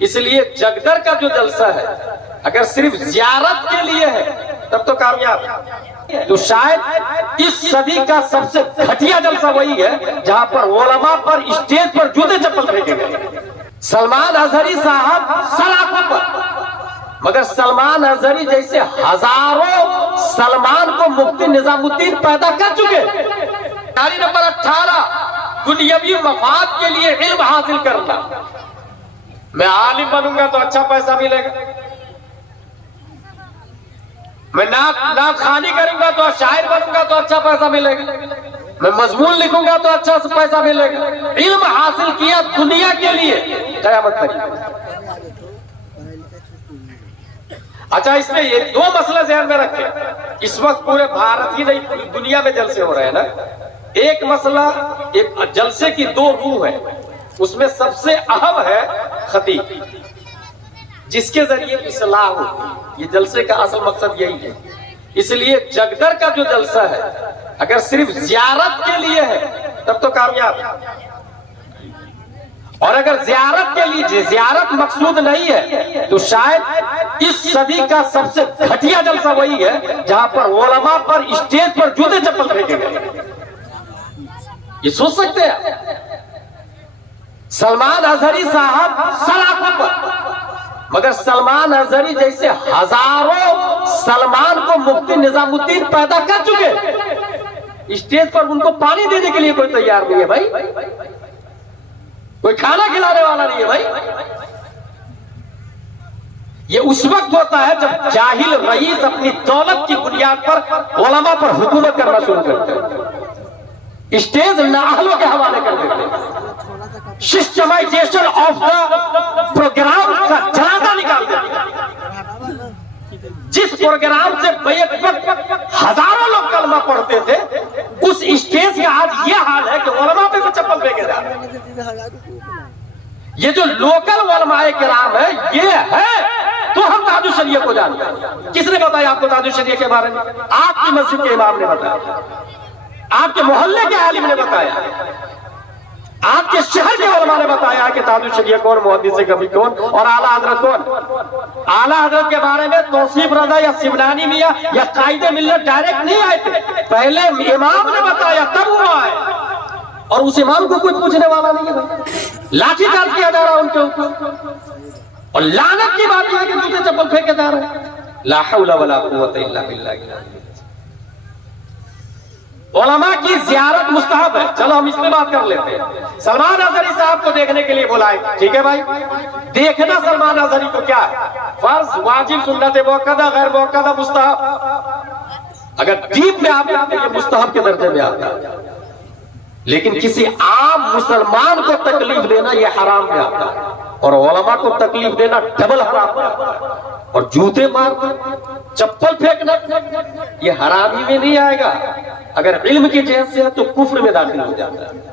اس لیے جگدر کا جو جلسہ ہے اگر صرف زیارت کے لیے ہے تب تو کامیاب ہے، تو شاید اس صدی کا سب سے گھٹیا جلسہ وہی ہے جہاں پر علماء پر اسٹیج پر جوتے چپل پھینکے گئے۔ سلمان اظہری صاحب سلاخوں پر، مگر سلمان اظہری جیسے ہزاروں سلمان کو مفتی نظام الدین پیدا کر چکے۔ نمبر 18 دنیاوی مفاد کے لیے علم حاصل کرنا۔ میں عالم بنوں گا تو اچھا پیسہ ملے گا، میں نعت خوانی کروں گا تو شاعر بنوں گا تو اچھا پیسہ ملے گا، میں مضمون لکھوں گا تو اچھا پیسہ ملے گا۔ علم حاصل کیا دنیا کے لیے، قیامت تک۔ اچھا، اس میں یہ دو مسئلہ ذہن میں رکھیں، اس وقت پورے بھارت ہی نہیں پوری دنیا میں جلسے ہو رہے ہیں نا۔ ایک مسئلہ، ایک جلسے کی دو روح ہے، اس میں سب سے اہم ہے خطیب، جس کے ذریعے اصلاح ہوتی۔ یہ جلسے کا اصل مقصد یہی ہے۔ اس لیے جگدر کا جو جلسہ ہے اگر صرف زیارت کے لیے ہے تب تو کامیاب ہے، اور اگر زیارت کے لیے زیارت مقصود نہیں ہے تو شاید اس صدی کا سب سے گھٹیا جلسہ وہی ہے جہاں پر علماء پر اسٹیج پر جوتے چپل پھینکے گئے۔ یہ سوچ سکتے ہیں؟ سلمان اظہری صاحب سلاخوں پر، مگر سلمان اظہری جیسے ہزاروں سلمان کو مفتی نظام الدین پیدا کر چکے، اسٹیج پر ان کو پانی دینے کے لیے کوئی تیار نہیں ہے بھائی، کوئی کھانا کھلانے والا نہیں ہے بھائی۔ یہ اس وقت ہوتا ہے جب جاہل رئیس اپنی دولت کی بنیاد پر علماء پر حکومت کرنا شروع کرتے ہیں، اسٹیج نااہلوں کے حوالے کر دیتے ہیں، سسٹمائزیشن آف دا پروگرام کا جنازہ نکال دیتے ہیں۔ جس پروگرام سے بیک وقت ہزاروں لوگ کلمہ پڑھتے تھے، اس اسٹیج کا آج یہ حال ہے کہ علماء پہ چپل پھینکے جا رہے ہیں۔ یہ جو لوکل علماء کرام ہے یہ ہے تو ہم تاج الشریعہ کو جانتے ہیں۔ کس نے بتایا آپ کو تاج الشریعہ کے بارے میں؟ آپ کی مسجد کے امام نے بتایا، آپ کے محلے کے عالم نے بتایا، آپ کے شہر کے علماء نے بتایا کہ تاج الشریعہ کون، محدث کبھی کون، اور اعلیٰ حضرت کون۔ اعلیٰ حضرت کے بارے میں توصیف رضا یا سمنانی میاں یا قائد ملت ڈائریکٹ نہیں آئے تھے، پہلے امام نے بتایا تب وہ آئے، اور اس امام کو کوئی پوچھنے والا نہیں ہے۔ لاٹھی چارج کیا جا رہا ان کے اوپر، اور لعنت کی بات یہ ہے کہ جوتے چپل پھینکے جا رہے ہیں۔ لا حول ولا قوت الا باللہ۔ علماء کی زیارت مستحب ہے، چلو ہم اس پہ بات کر لیتے ہیں۔ سلمان اظہری صاحب کو دیکھنے کے لیے بلائے، ٹھیک ہے بھائی، دیکھنا سلمان اظہری کو کیا ہے؟ فرض، واجب، سنت موقدہ، غیر موقدہ، مستحب۔ اگر ڈیپ میں آپ دیکھتے ہیں یہ مستحب کے درجے میں آتا ہے، لیکن کسی عام مسلمان کو تکلیف دینا یہ حرام میں آتا ہے، اور علماء کو تکلیف دینا ڈبل حرام میں آتا ہے، اور جوتے مارنا، چپل پھینکنا یہ حرام ہی میں نہیں آئے گا، اگر علم کی جہت سے ہے تو کفر میں داخل ہو جاتا ہے۔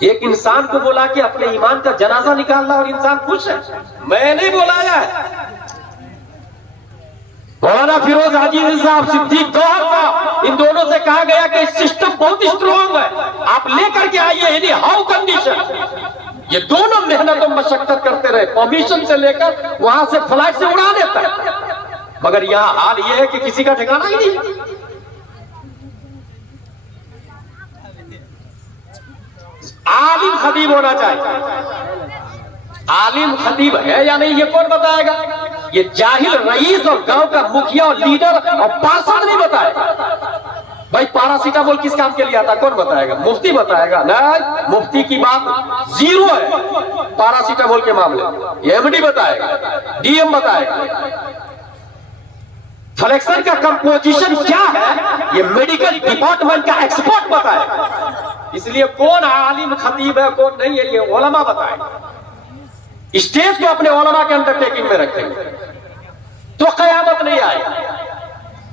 ایک انسان کو بولا کہ اپنے ایمان کا جنازہ نکالنا اور انسان خوش ہے، میں نہیں بلایا ہے۔ مولانا فیروز حاجی صاحب، صدیق گوہر صاحب، ان دونوں سے کہا گیا کہ سسٹم بہت اسٹرانگ ہے، آپ لے کر کے آئیے، اینی ہاؤ کنڈیشن۔ یہ دونوں محنت و مشقت کرتے رہے، پرمیشن سے لے کر وہاں سے فلائٹ سے اڑا دیتا ہے، مگر یہاں حال یہ ہے کہ کسی کا ٹھکانہ ہی نہیں۔ عالم خطیب ہونا چاہیے، عالم خطیب ہے یا نہیں یہ کون بتائے گا؟ یہ جاہل رئیس اور گاؤں کا مکھیا اور لیڈر اور پارشد نہیں بتائے گا۔ بھائی پیراسیٹامول کس کام کے لیے آتا ہے کون بتائے گا؟ مفتی بتائے گا؟ نہیں، مفتی کی بات زیرو ہے پیراسیٹامول کے معاملے، یہ ایم ڈی بتائے گا، ڈی ایم بتائے گا۔ فلیکسن کا کمپوزیشن کیا ہے یہ میڈیکل ڈپارٹمنٹ کا ایکسپرٹ بتائے گا۔ اس لیے کون عالم خطیب ہے کون نہیں ہے یہ علماء بتائے گا۔ اسٹیج کو اپنے علماء کے انڈر ٹیکنگ میں رکھیں گے تو قیامت نہیں آئے گی۔